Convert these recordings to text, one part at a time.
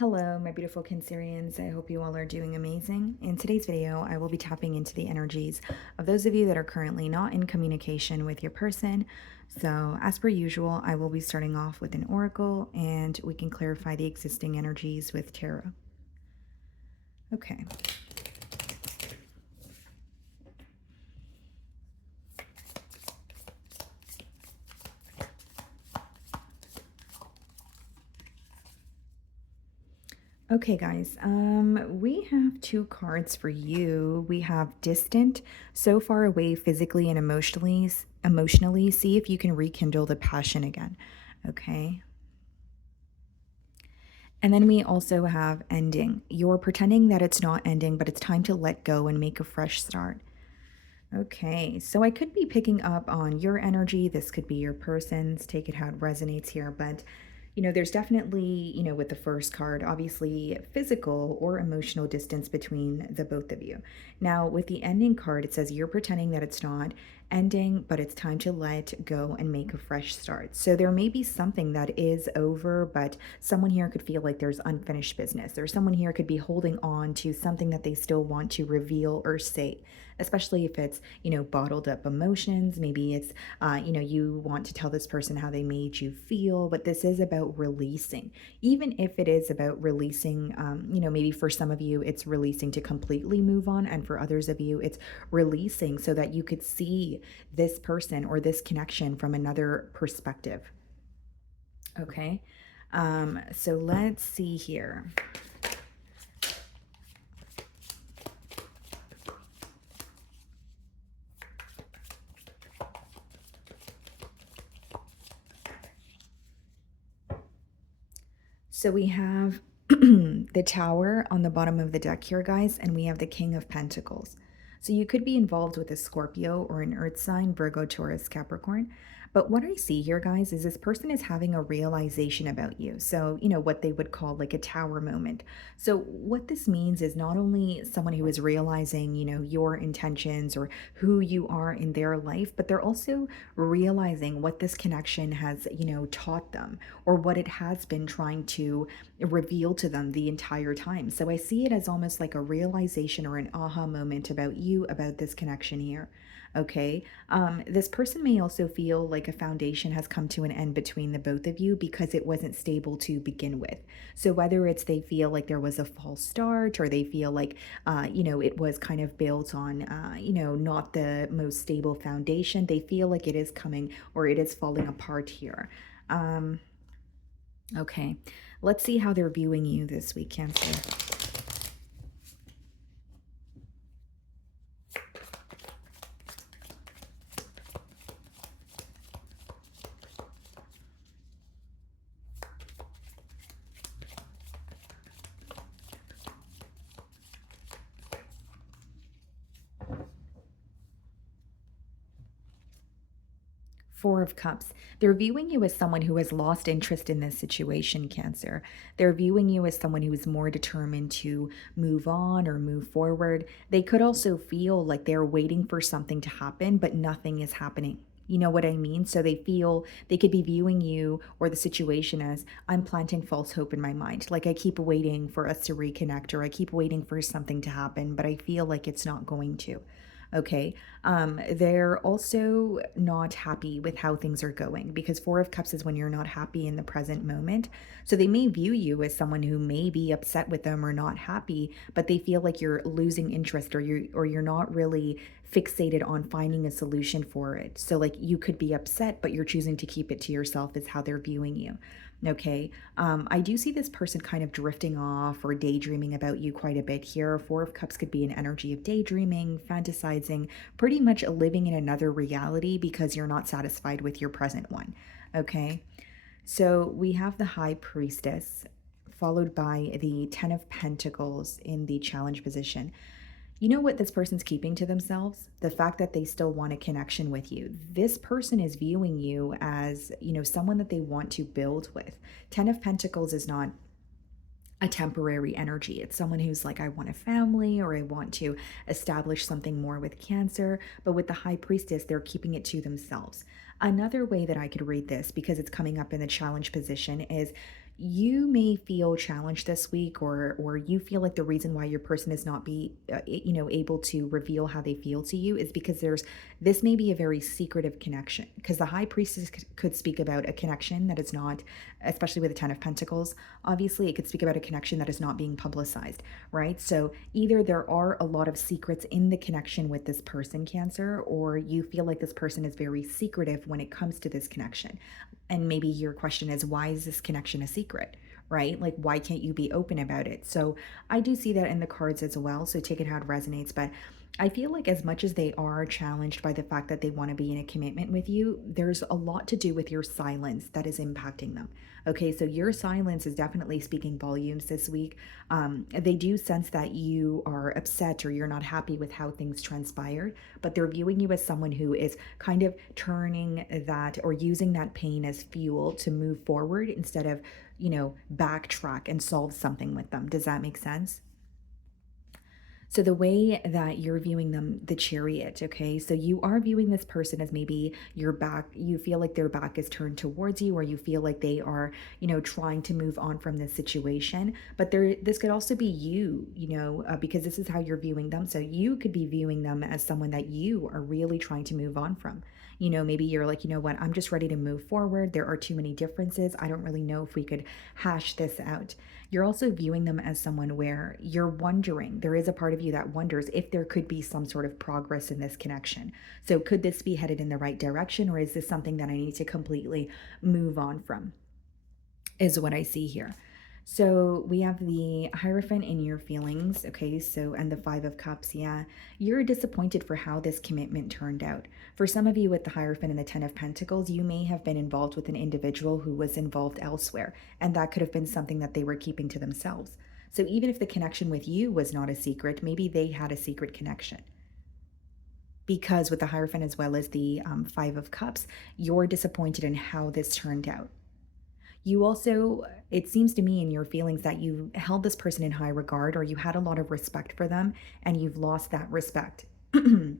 Hello, my beautiful Cancerians. I hope you all are doing amazing. In today's video, I will be tapping into the energies of those of you that are currently not in communication with your person. So, as per usual, I will be starting off with an oracle and we can clarify the existing energies with tarot. Okay. Okay, guys, we have two cards for you. We have distant, so far away physically and emotionally. See if you can rekindle the passion again. Okay. And then we also have ending. You're pretending that it's not ending, but it's time to let go and make a fresh start. Okay, so I could be picking up on your energy. This could be your person's. Take it how it resonates here. But, there's definitely, with the first card, obviously physical or emotional distance between the both of you. Now, with the ending card, it says you're pretending that it's not ending, but it's time to let go and make a fresh start. So there may be something that is over, but someone here could feel like there's unfinished business, or someone here could be holding on to something that they still want to reveal or say, especially if it's, bottled up emotions. Maybe it's, you want to tell this person how they made you feel, but this is about releasing. Even if it is about releasing, maybe for some of you, it's releasing to completely move on. And for others of you, it's releasing so that you could see this person or this connection from another perspective. Okay. So let's see here. So we have the Tower on the bottom of the deck here, guys, and we have the King of Pentacles. So you could be involved with a Scorpio or an Earth sign, Virgo, Taurus, Capricorn. But what I see here, guys, is this person is having a realization about you. So, what they would call like a tower moment. So, what this means is not only someone who is realizing, your intentions or who you are in their life, but they're also realizing what this connection has, taught them or what it has been trying to reveal to them the entire time. So I see it as almost like a realization or an aha moment about you, about this connection here. Okay. This person may also feel like a foundation has come to an end between the both of you because it wasn't stable to begin with. So whether it's they feel like there was a false start or they feel like, it was kind of built on, not the most stable foundation, they feel like it is coming or it is falling apart here. Okay, let's see how they're viewing you this week, Cancer. Four of Cups. They're viewing you as someone who has lost interest in this situation, Cancer. They're viewing you as someone who is more determined to move on or move forward. They could also feel like they're waiting for something to happen, but nothing is happening. You know what I mean? So they feel they could be viewing you or the situation as I'm planting false hope in my mind. Like I keep waiting for us to reconnect or I keep waiting for something to happen, but I feel like it's not going to. Okay. They're also not happy with how things are going because Four of Cups is when you're not happy in the present moment. So they may view you as someone who may be upset with them or not happy, but they feel like you're losing interest or you're not really fixated on finding a solution for it. So like you could be upset, but you're choosing to keep it to yourself is how they're viewing you. Okay. I do see this person kind of drifting off or daydreaming about you quite a bit here. Four of Cups could be an energy of daydreaming, fantasizing, pretty much living in another reality because you're not satisfied with your present one. Okay. So we have the High Priestess, followed by the Ten of Pentacles in the challenge position. You know what this person's keeping to themselves? The fact that they still want a connection with you. This person is viewing you as, someone that they want to build with. Ten of Pentacles is not a temporary energy. It's someone who's like, I want a family or I want to establish something more with Cancer. But with the High Priestess, they're keeping it to themselves. Another way that I could read this, because it's coming up in the challenge position, is you may feel challenged this week, or you feel like the reason why your person is not be able to reveal how they feel to you is because there's this may be a very secretive connection, because the high priestess could speak about a connection that is not, especially with the 10 of pentacles, obviously it could speak about a connection that is not being publicized, right? So either there are a lot of secrets in the connection with this person, Cancer, or you feel like this person is very secretive when it comes to this connection. And maybe your question is, why is this connection a secret? Right? Like, why can't you be open about it? So, I do see that in the cards as well. So, take it how it resonates. But I feel like, as much as they are challenged by the fact that they want to be in a commitment with you, there's a lot to do with your silence that is impacting them. Okay, so your silence is definitely speaking volumes this week. They do sense that you are upset or you're not happy with how things transpired, but they're viewing you as someone who is kind of turning that or using that pain as fuel to move forward instead of, backtrack and solve something with them. Does that make sense? So the way that you're viewing them, the Chariot, okay? So you are viewing this person as maybe your back, you feel like their back is turned towards you, or you feel like they are, trying to move on from this situation. But this could also be you, because this is how you're viewing them. So you could be viewing them as someone that you are really trying to move on from. Maybe you're like, you know what, I'm just ready to move forward. There are too many differences. I don't really know if we could hash this out. You're also viewing them as someone where you're wondering, there is a part of you that wonders if there could be some sort of progress in this connection. So, could this be headed in the right direction, or is this something that I need to completely move on from? Is what I see here. So we have the Hierophant in your feelings. Okay. So, and the Five of Cups. Yeah. You're disappointed for how this commitment turned out. For some of you with the Hierophant and the Ten of Pentacles, you may have been involved with an individual who was involved elsewhere. And that could have been something that they were keeping to themselves. So even if the connection with you was not a secret, maybe they had a secret connection. Because with the Hierophant as well as the Five of Cups, you're disappointed in how this turned out. You also, it seems to me in your feelings that you held this person in high regard, or you had a lot of respect for them, and you've lost that respect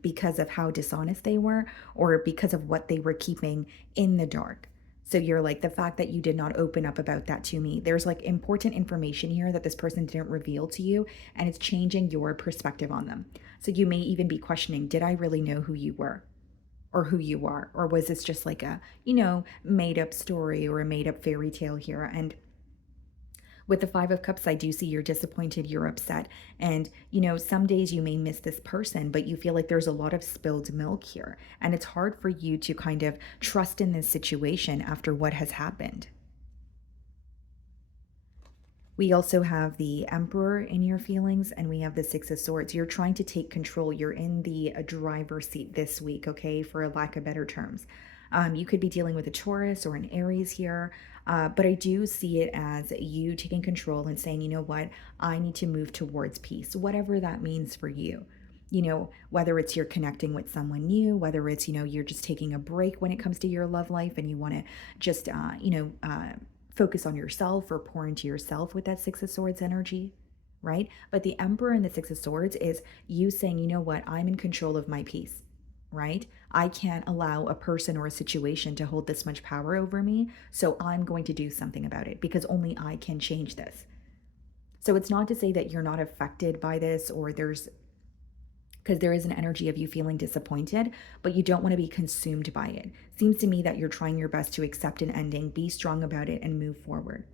because of how dishonest they were, or because of what they were keeping in the dark. So you're like, the fact that you did not open up about that to me, there's like important information here that this person didn't reveal to you, and it's changing your perspective on them. So you may even be questioning, did I really know who you were? Or who you are, or was this just like a made up story or a made up fairy tale here? And with the Five of Cups, I do see you're disappointed, you're upset, and some days you may miss this person, but you feel like there's a lot of spilled milk here, and it's hard for you to kind of trust in this situation after what has happened. We also have the Emperor in your feelings, and we have the Six of Swords. You're trying to take control. You're in the driver's seat this week, okay, for a lack of better terms. You could be dealing with a Taurus or an Aries here, but I do see it as you taking control and saying, you know what, I need to move towards peace, whatever that means for you. Whether it's you're connecting with someone new, whether it's, you're just taking a break when it comes to your love life and you want to just, focus on yourself or pour into yourself with that Six of Swords energy, right? But the Emperor and the Six of Swords is you saying, you know what, I'm in control of my peace, right? I can't allow a person or a situation to hold this much power over me. So I'm going to do something about it because only I can change this. So it's not to say that you're not affected by this, or because there is an energy of you feeling disappointed, but you don't want to be consumed by it. Seems to me that you're trying your best to accept an ending, be strong about it, and move forward.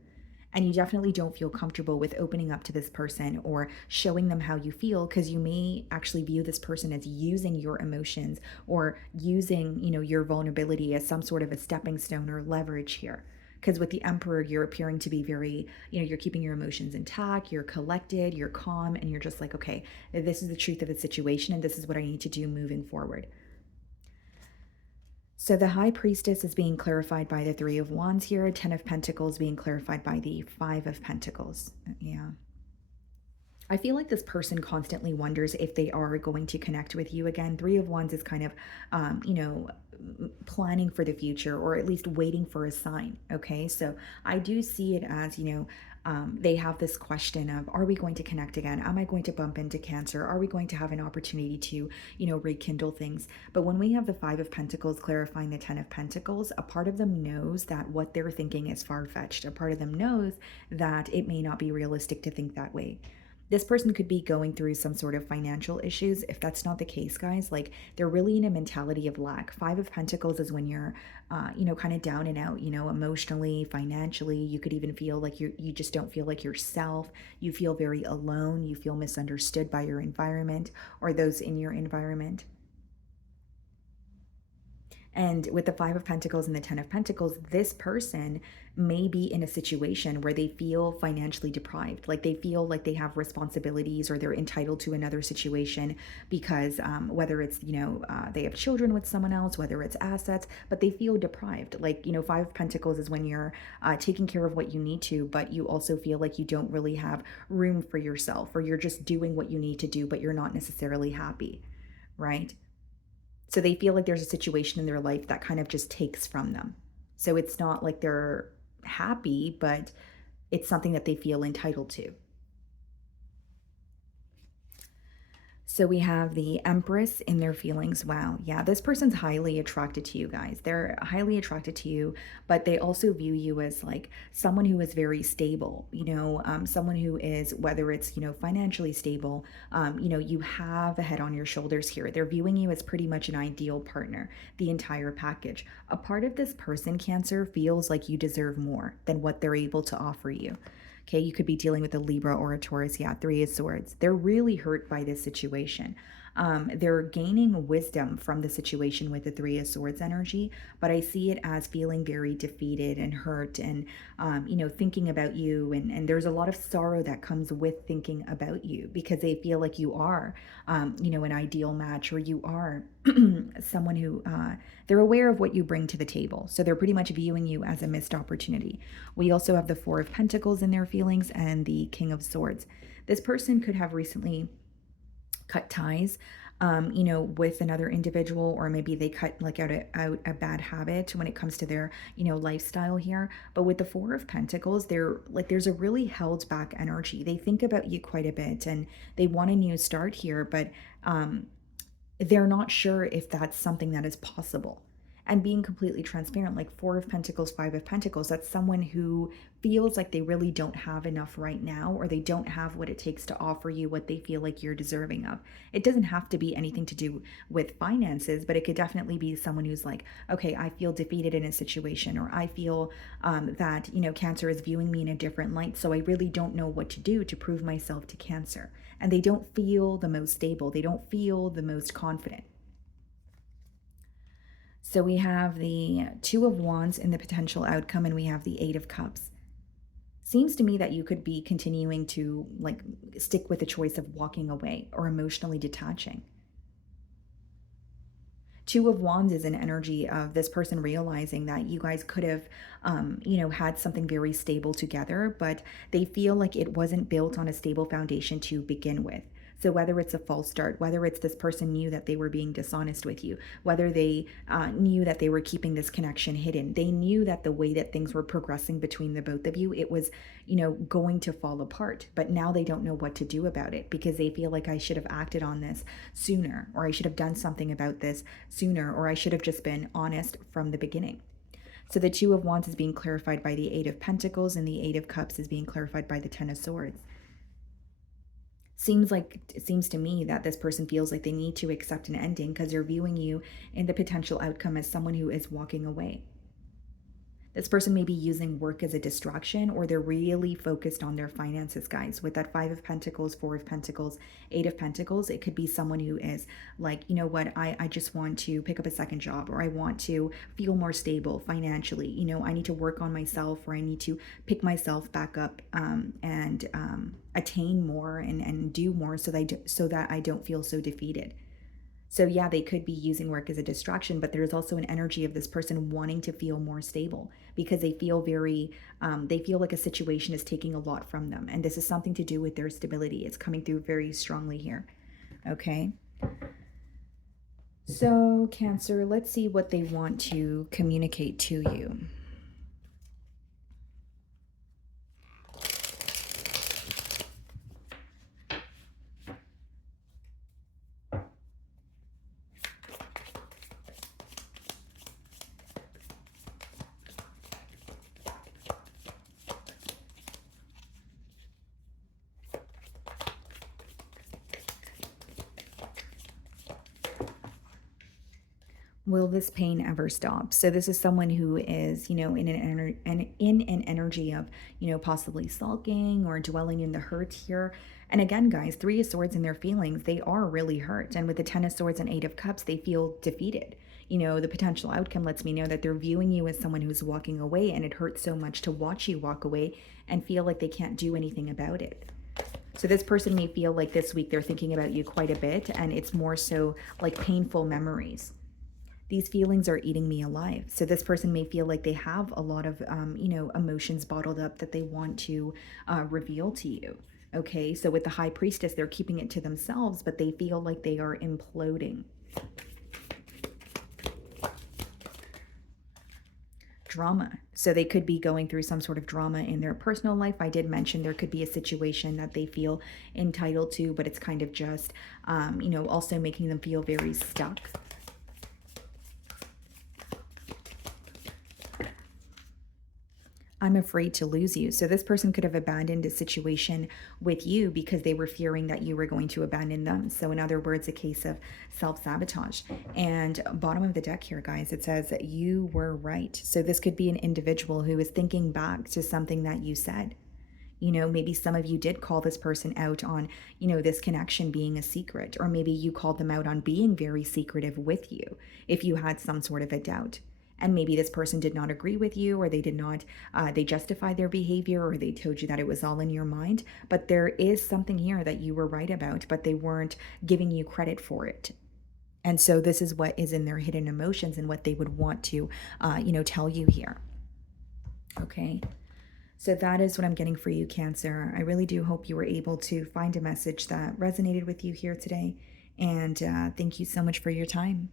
And you definitely don't feel comfortable with opening up to this person or showing them how you feel, because you may actually view this person as using your emotions or using, your vulnerability as some sort of a stepping stone or leverage here. Because with the Emperor, you're appearing to be very, you're keeping your emotions intact, you're collected, you're calm, and you're just like, okay, this is the truth of the situation, and this is what I need to do moving forward. So the High Priestess is being clarified by the Three of Wands here, Ten of Pentacles being clarified by the Five of Pentacles. Yeah. I feel like this person constantly wonders if they are going to connect with you again. Three of Wands is kind of, planning for the future, or at least waiting for a sign. Okay. So I do see it as, They have this question of, are we going to connect again? Am I going to bump into Cancer? Are we going to have an opportunity to, rekindle things? But when we have the Five of Pentacles clarifying the Ten of Pentacles, a part of them knows that what they're thinking is far-fetched. A part of them knows that it may not be realistic to think that way. This person could be going through some sort of financial issues. If that's not the case, guys, like, they're really in a mentality of lack. Five of Pentacles is when you're, kind of down and out, emotionally, financially. You could even feel like you just don't feel like yourself. You feel very alone. You feel misunderstood by your environment or those in your environment. And with the Five of Pentacles and the Ten of Pentacles, this person may be in a situation where they feel financially deprived, like they feel like they have responsibilities or they're entitled to another situation because whether it's, they have children with someone else, whether it's assets, but they feel deprived. Like, Five of Pentacles is when you're taking care of what you need to, but you also feel like you don't really have room for yourself, or you're just doing what you need to do, but you're not necessarily happy, right? So they feel like there's a situation in their life that kind of just takes from them. So it's not like they're happy, but it's something that they feel entitled to. So we have the Empress in their feelings. Wow. Yeah, this person's highly attracted to you guys. They're highly attracted to you, but they also view you as like someone who is very stable, someone who is, whether it's, financially stable, you have a head on your shoulders here. They're viewing you as pretty much an ideal partner, the entire package. A part of this person, Cancer, feels like you deserve more than what they're able to offer you. Okay, you could be dealing with a Libra or a Taurus. Yeah, Three of Swords. They're really hurt by this situation. They're gaining wisdom from the situation with the Three of Swords energy, but I see it as feeling very defeated and hurt and, thinking about you. And there's a lot of sorrow that comes with thinking about you because they feel like you are, an ideal match, or you are someone who, they're aware of what you bring to the table. So they're pretty much viewing you as a missed opportunity. We also have the Four of Pentacles in their feelings and the King of Swords. This person could have recently cut ties, with another individual, or maybe they cut like out a bad habit when it comes to their, lifestyle here. But with the Four of Pentacles, they're like, there's a really held back energy. They think about you quite a bit and they want a new start here, but they're not sure if that's something that is possible. And being completely transparent, like Four of Pentacles, Five of Pentacles, that's someone who feels like they really don't have enough right now, or they don't have what it takes to offer you what they feel like you're deserving of. It doesn't have to be anything to do with finances, but it could definitely be someone who's like, okay, I feel defeated in a situation, or I feel that, Cancer is viewing me in a different light, so I really don't know what to do to prove myself to Cancer. And they don't feel the most stable. They don't feel the most confident. So we have the Two of Wands in the potential outcome, and we have the Eight of Cups. Seems to me that you could be continuing to like stick with the choice of walking away or emotionally detaching. Two of Wands is an energy of this person realizing that you guys could have, had something very stable together, but they feel like it wasn't built on a stable foundation to begin with. So whether it's a false start, whether it's this person knew that they were being dishonest with you, whether they knew that they were keeping this connection hidden, they knew that the way that things were progressing between the both of you, it was, going to fall apart. But now they don't know what to do about it because they feel like, I should have acted on this sooner, or I should have done something about this sooner, or I should have just been honest from the beginning. So the Two of Wands is being clarified by the Eight of Pentacles, and the Eight of Cups is being clarified by the Ten of Swords. It seems to me that this person feels like they need to accept an ending because they're viewing you in the potential outcome as someone who is walking away. This person may be using work as a distraction, or they're really focused on their finances, guys. With that Five of Pentacles, Four of Pentacles, Eight of Pentacles, it could be someone who is like, you know what, I just want to pick up a second job, or I want to feel more stable financially. I need to work on myself, or I need to pick myself back up and attain more and do more so that I don't feel so defeated. So yeah, they could be using work as a distraction, but there's also an energy of this person wanting to feel more stable because they feel they feel like a situation is taking a lot from them. And this is something to do with their stability. It's coming through very strongly here. Okay. So Cancer, let's see what they want to communicate to you. Will this pain ever stop? So this is someone who is, in an energy of, possibly sulking or dwelling in the hurt here. And again, guys, Three of Swords and their feelings, they are really hurt. And with the Ten of Swords and Eight of Cups, they feel defeated. The potential outcome lets me know that they're viewing you as someone who's walking away, and it hurts so much to watch you walk away and feel like they can't do anything about it. So this person may feel like this week they're thinking about you quite a bit, and it's more so like painful memories. These feelings are eating me alive. So this person may feel like they have a lot of, emotions bottled up that they want to reveal to you. Okay, so with the High Priestess, they're keeping it to themselves, but they feel like they are imploding. Drama. So they could be going through some sort of drama in their personal life. I did mention there could be a situation that they feel entitled to, but it's kind of just, also making them feel very stuck. I'm afraid to lose you. So this person could have abandoned a situation with you because they were fearing that you were going to abandon them. So in other words, a case of self-sabotage. And bottom of the deck here, guys, it says that you were right. So this could be an individual who is thinking back to something that you said. Maybe some of you did call this person out on, this connection being a secret, or maybe you called them out on being very secretive with you if you had some sort of a doubt. And maybe this person did not agree with you, or they did not, they justified their behavior, or they told you that it was all in your mind. But there is something here that you were right about, but they weren't giving you credit for it. And so this is what is in their hidden emotions and what they would want to, tell you here. Okay. So that is what I'm getting for you, Cancer. I really do hope you were able to find a message that resonated with you here today. And thank you so much for your time.